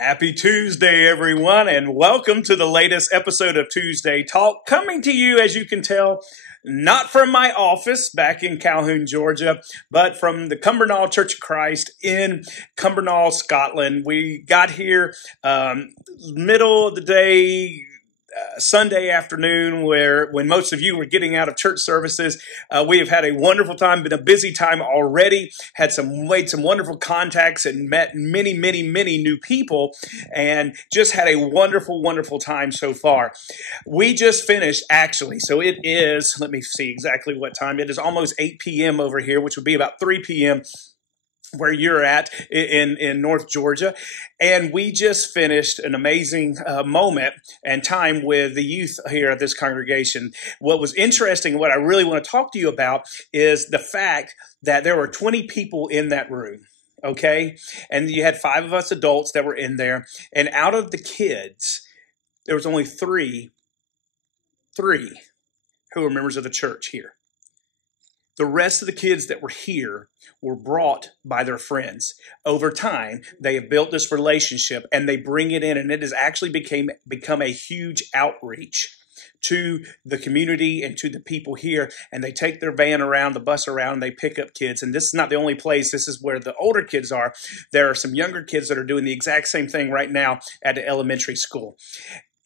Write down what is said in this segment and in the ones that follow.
Happy Tuesday, everyone, and welcome to the latest episode of Tuesday Talk, coming to you, as you can tell, not from my office back in Calhoun, Georgia, but from the Cumbernauld Church of Christ in Cumbernauld, Scotland. We got here middle of the day, Sunday afternoon, when most of you were getting out of church services. We have had a wonderful time, been a busy time already, made some wonderful contacts and met many new people, and just had a wonderful time so far. We just finished, actually, so it is, let me see exactly what time. It is almost 8 p.m. over here, which would be about 3 p.m. where you're at in North Georgia. And we just finished an amazing moment and time with the youth here at this congregation. What was interesting, what I really want to talk to you about, is the fact that there were 20 people in that room. Okay. And you had 5 of us adults that were in there. And out of the kids, there was only three who were members of the church here. The rest of the kids that were here were brought by their friends. Over time, they have built this relationship and they bring it in, and it has actually become a huge outreach to the community and to the people here. And they take their van around, the bus around, and they pick up kids. And this is not the only place. This is where the older kids are. There are some younger kids that are doing the exact same thing right now at the elementary school.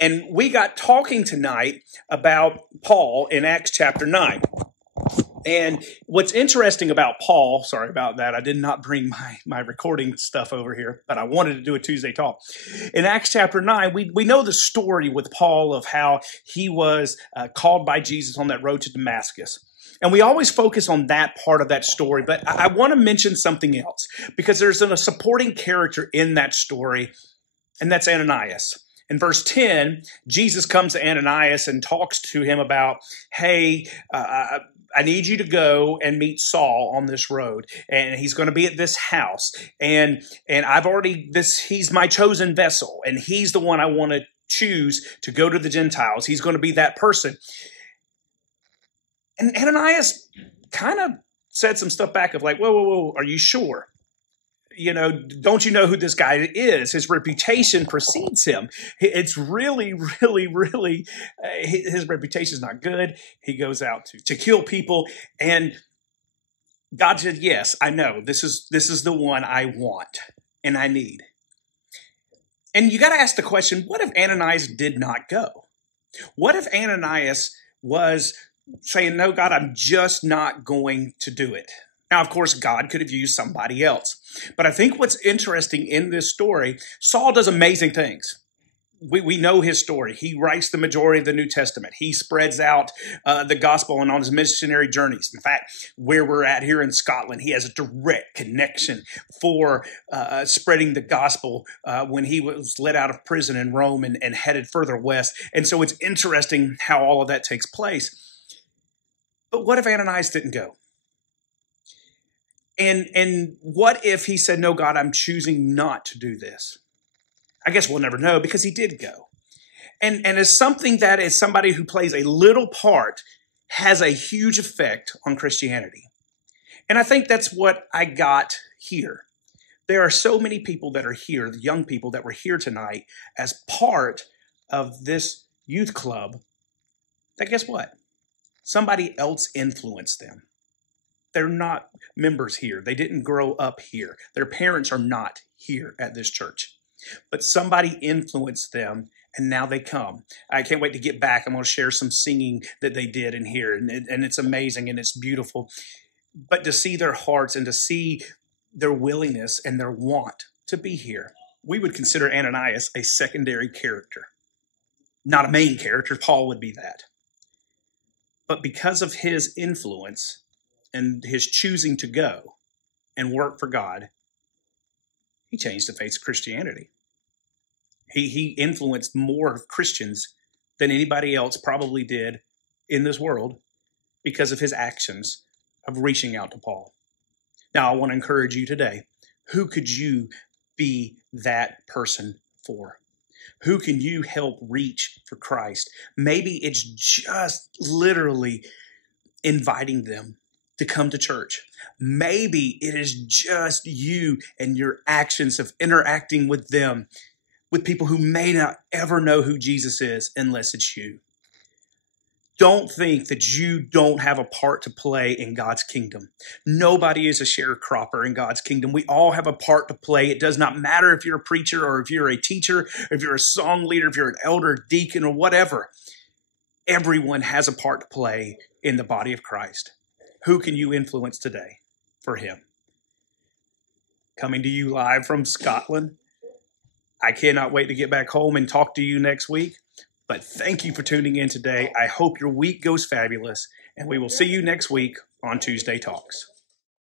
And we got talking tonight about Paul in Acts chapter 9. And what's interesting about Paul, sorry about that, I did not bring my recording stuff over here, but I wanted to do a Tuesday talk. In Acts chapter 9, we know the story with Paul of how he was called by Jesus on that road to Damascus. And we always focus on that part of that story, but I want to mention something else, because there's a supporting character in that story, and that's Ananias. In verse 10, Jesus comes to Ananias and talks to him about, hey, I need you to go and meet Saul on this road, and he's going to be at this house. And he's my chosen vessel, and he's the one I want to choose to go to the Gentiles. He's going to be that person. And Ananias kind of said some stuff back of like, whoa, are you sure? Don't you know who this guy is? His reputation precedes him. It's really, his reputation is not good. He goes out to kill people. And God said, yes, I know. This is the one I want and I need. And you got to ask the question, what if Ananias did not go? What if Ananias was saying, no, God, I'm just not going to do it? Now, of course, God could have used somebody else. But I think what's interesting in this story, Saul does amazing things. We know his story. He writes the majority of the New Testament. He spreads out the gospel and on his missionary journeys. In fact, where we're at here in Scotland, he has a direct connection for spreading the gospel when he was let out of prison in Rome and headed further west. And so it's interesting how all of that takes place. But what if Ananias didn't go? And what if he said, no, God, I'm choosing not to do this? I guess we'll never know, because he did go. And as something that is somebody who plays a little part has a huge effect on Christianity. And I think that's what I got here. There are so many people that are here, the young people that were here tonight, as part of this youth club, that guess what? Somebody else influenced them. They're not members here. They didn't grow up here. Their parents are not here at this church. But somebody influenced them, and now they come. I can't wait to get back. I'm going to share some singing that they did in here, and it's amazing, and it's beautiful. But to see their hearts and to see their willingness and their want to be here, we would consider Ananias a secondary character. Not a main character. Paul would be that. But because of his influence and his choosing to go and work for God, he changed the face of Christianity. He influenced more Christians than anybody else probably did in this world because of his actions of reaching out to Paul. Now, I want to encourage you today. Who could you be that person for? Who can you help reach for Christ? Maybe it's just literally inviting them to come to church. Maybe it is just you and your actions of interacting with them with people who may not ever know who Jesus is unless it's you. Don't think that you don't have a part to play in God's kingdom. Nobody is a sharecropper in God's kingdom. We all have a part to play. It does not matter if you're a preacher or if you're a teacher, if you're a song leader, if you're an elder, deacon, or whatever. Everyone has a part to play in the body of Christ. Who can you influence today for him? Coming to you live from Scotland. I cannot wait to get back home and talk to you next week. But thank you for tuning in today. I hope your week goes fabulous, and we will see you next week on Tuesday Talks.